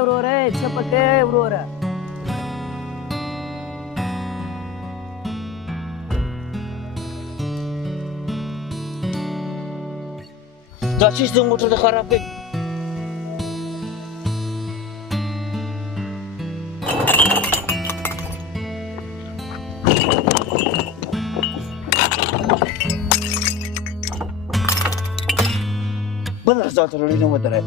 وروره څه پکې وروره دا چې زموږ موټر د خراب کړي بل راځه ته لري نو ودرې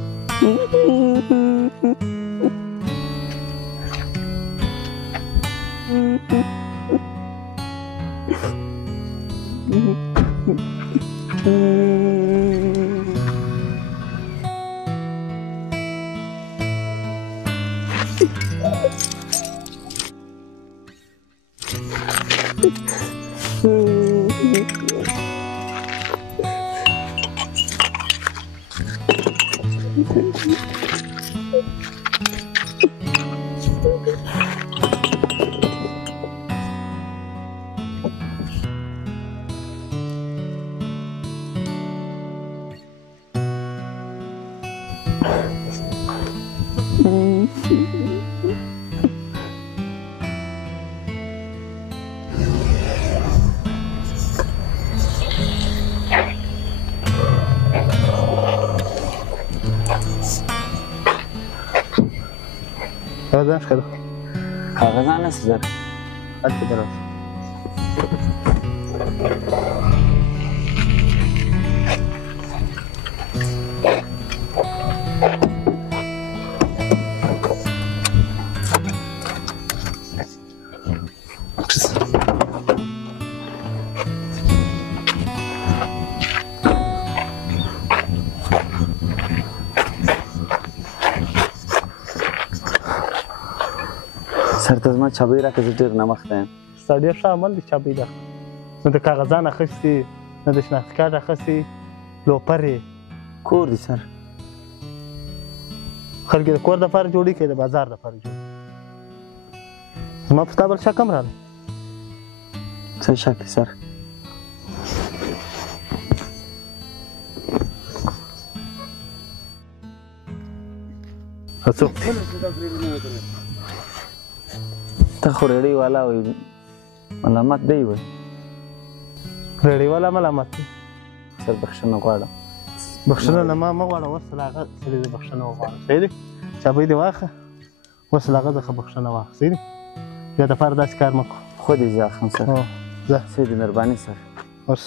کاغذان شکل کاغذان است در هلته دراز سر ته زما چابۍ راکړه زه ډېر نامخته یم ستا ډېر ښه عمل دی چابۍ راکړه نه د کاغذان اخیستې نه د شناختي کارت اخیستې لوپر یې کور دی سر خلک د کور دپاره جوړي که د بازار دپاره جوړي زما په تا بل شک هم راغلی څه شک دی سر څوک ته خو ریډۍ والا وایي ملامت دی وایي ریډۍ والا ملامت دی سر بخښنه غواړم بخښنه نه ما مه غواړه اوس له هغه سړي د بخښنه وغواړم صحیح دی چابۍ دې واخله اوس له هغه څخه بخښنه واخله صحیح دی بیا دپاره داسې کار مه کوه خود یې ځه اخم سر ځه سید مهرباني سر اوس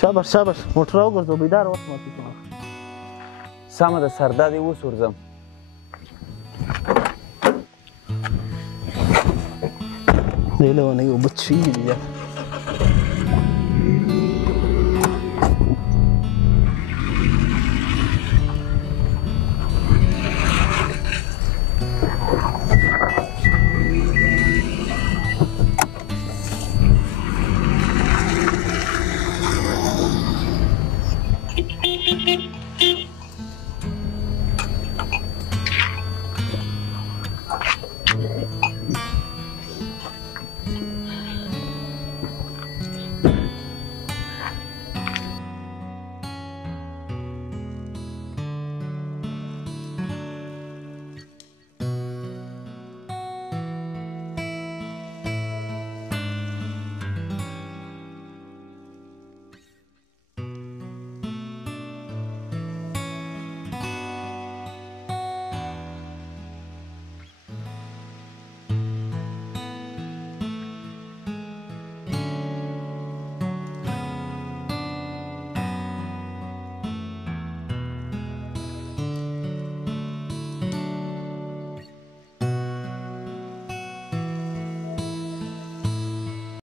شاباش شاباش موټر راوګرځوه بیداره اوس ماتې کوه سمه ده سر دا دې اوس ورځم دې لونې اوبه څښي دي